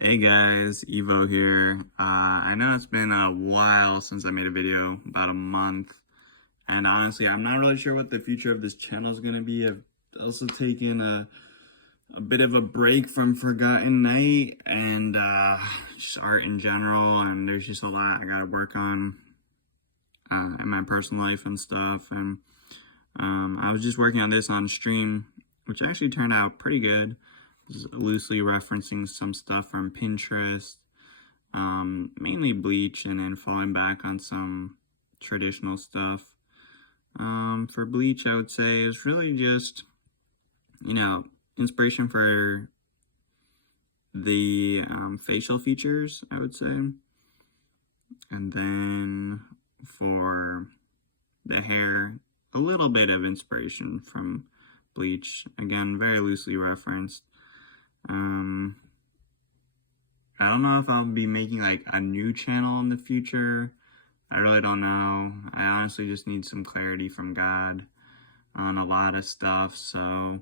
Hey guys, E-Vaux here. I know it's been a while since I made a video, about a month, and honestly, I'm not really sure what the future of this channel is gonna be. I've also taken a bit of a break from Forgotten Night and just art in general, and there's just a lot I gotta work on in my personal life and stuff. And I was just working on this on stream, which actually turned out pretty good. Just loosely referencing some stuff from Pinterest, mainly Bleach, and then falling back on some traditional stuff. For Bleach, I would say it's really just, inspiration for the facial features, I would say. And then for the hair, a little bit of inspiration from Bleach. Again, very loosely referenced. I don't know if I'll be making like a new channel in the future. I really don't know. I honestly just need some clarity from God on a lot of stuff. So,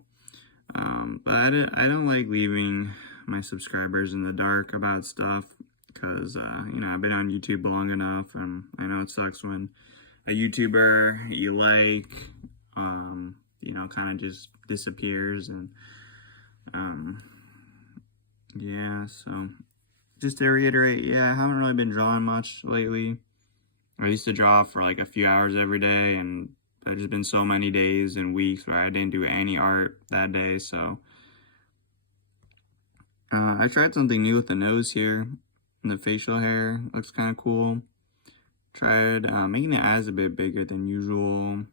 but I don't like leaving my subscribers in the dark about stuff because, I've been on YouTube long enough, and I know it sucks when a YouTuber you like, kind of just disappears. And, yeah, so just to reiterate, yeah, I haven't really been drawing much lately. I used to draw for like a few hours every day, and there's just been so many days and weeks where I didn't do any art that day. So I tried something new with the nose here, and the facial hair looks kind of cool. Tried making the eyes a bit bigger than usual.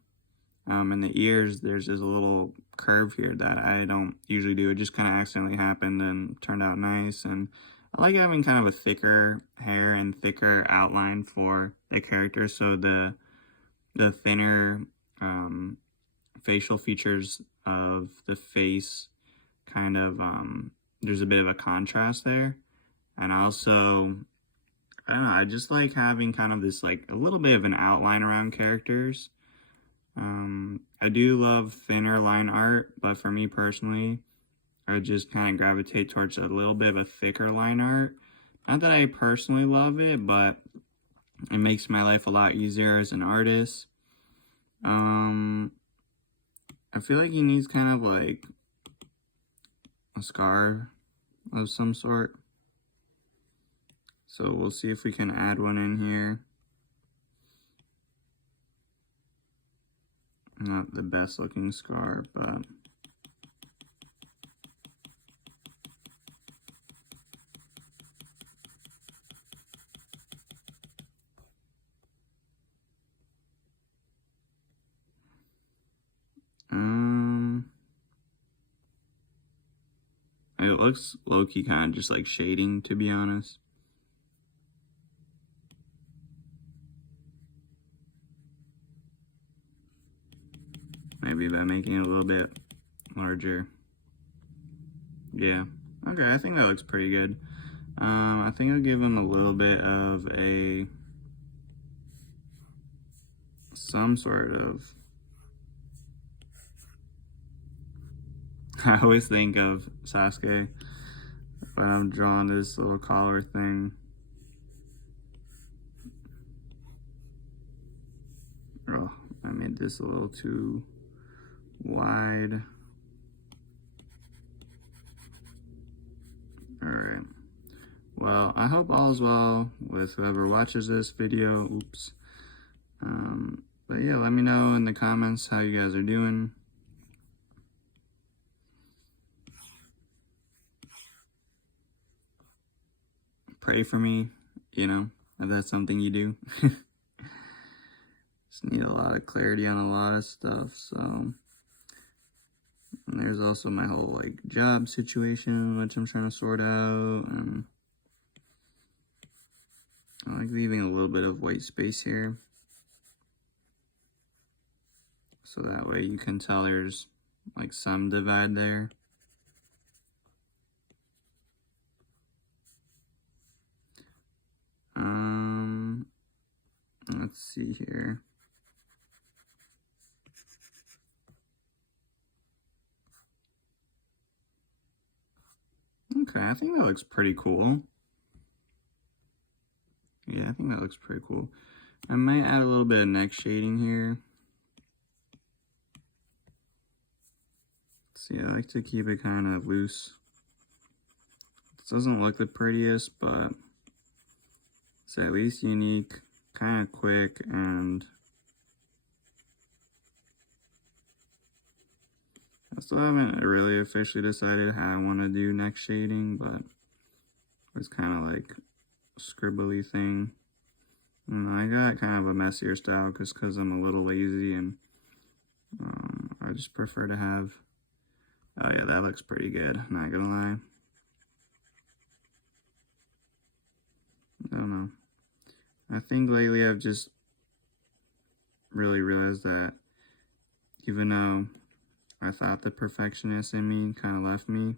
And the ears, there's this little curve here that I don't usually do. It just kind of accidentally happened and turned out nice. And I like having kind of a thicker hair and thicker outline for the character, so the thinner facial features of the face kind of there's a bit of a contrast there. And also, I don't know, I just like having kind of this like a little bit of an outline around characters. I do love thinner line art, but for me personally, I just kind of gravitate towards a little bit of a thicker line art. Not that I personally love it, but it makes my life a lot easier as an artist. I feel like he needs kind of like a scar of some sort. So we'll see if we can add one in here. Not the best looking scar, but it looks low-key kind of just like shading, to be honest. Maybe by making it a little bit larger. Yeah. Okay, I think that looks pretty good. I think I'll give him a little bit of some sort of, I always think of Sasuke when I'm drawing this little collar thing. Oh, I made this a little too wide. Alright. Well, I hope all is well with whoever watches this video. Oops. But yeah, let me know in the comments how you guys are doing. Pray for me, if that's something you do. Just need a lot of clarity on a lot of stuff, so. And there's also my whole like job situation, which I'm trying to sort out, and I like leaving a little bit of white space here, so that way you can tell there's like some divide there. Let's see here. Okay, I think that looks pretty cool. Yeah, I think that looks pretty cool. I might add a little bit of neck shading here. See, I like to keep it kind of loose. This doesn't look the prettiest, but it's at least unique, kind of quick, and I still haven't really officially decided how I want to do neck shading, but it's kind of like a scribbly thing. And I got kind of a messier style just because I'm a little lazy, and I just prefer to have, oh yeah, that looks pretty good, not gonna lie. I don't know. I think lately I've just really realized that even though I thought the perfectionist in me kind of left me,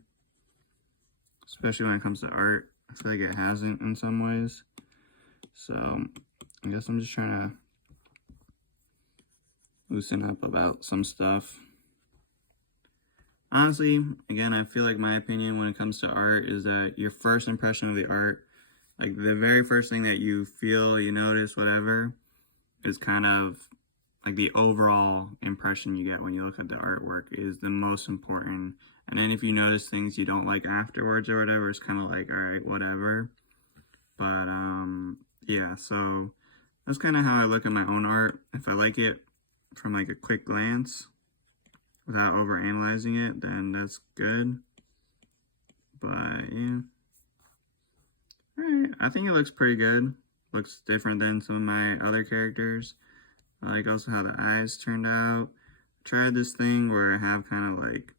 especially when it comes to art, I feel like it hasn't in some ways. So I guess I'm just trying to loosen up about some stuff. Honestly, again, I feel like my opinion when it comes to art is that your first impression of the art, like the very first thing that you feel, you notice, whatever, is kind of like the overall impression you get when you look at the artwork is the most important. And then if you notice things you don't like afterwards or whatever, it's kind of like, all right, whatever. But yeah, so that's kind of how I look at my own art. If I like it from like a quick glance without over analyzing it, then that's good. But yeah, all right, I think it looks pretty good. Looks different than some of my other characters. I like also how the eyes turned out. I tried this thing where I have kind of like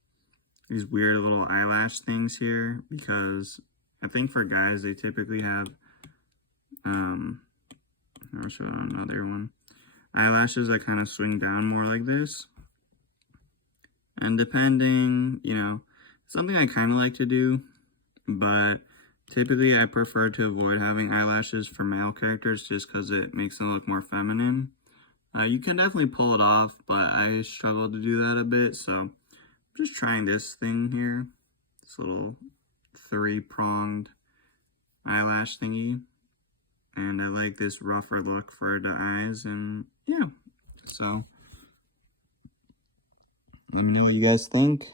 these weird little eyelash things here because I think for guys they typically have I'll show another one. Eyelashes that kind of swing down more like this. And depending, you know, something I kind of like to do, but typically I prefer to avoid having eyelashes for male characters just because it makes them look more feminine. You can definitely pull it off, but I struggle to do that a bit, so I'm just trying this thing here. This little 3-pronged eyelash thingy. And I like this rougher look for the eyes, and yeah. So, let me know what you guys think.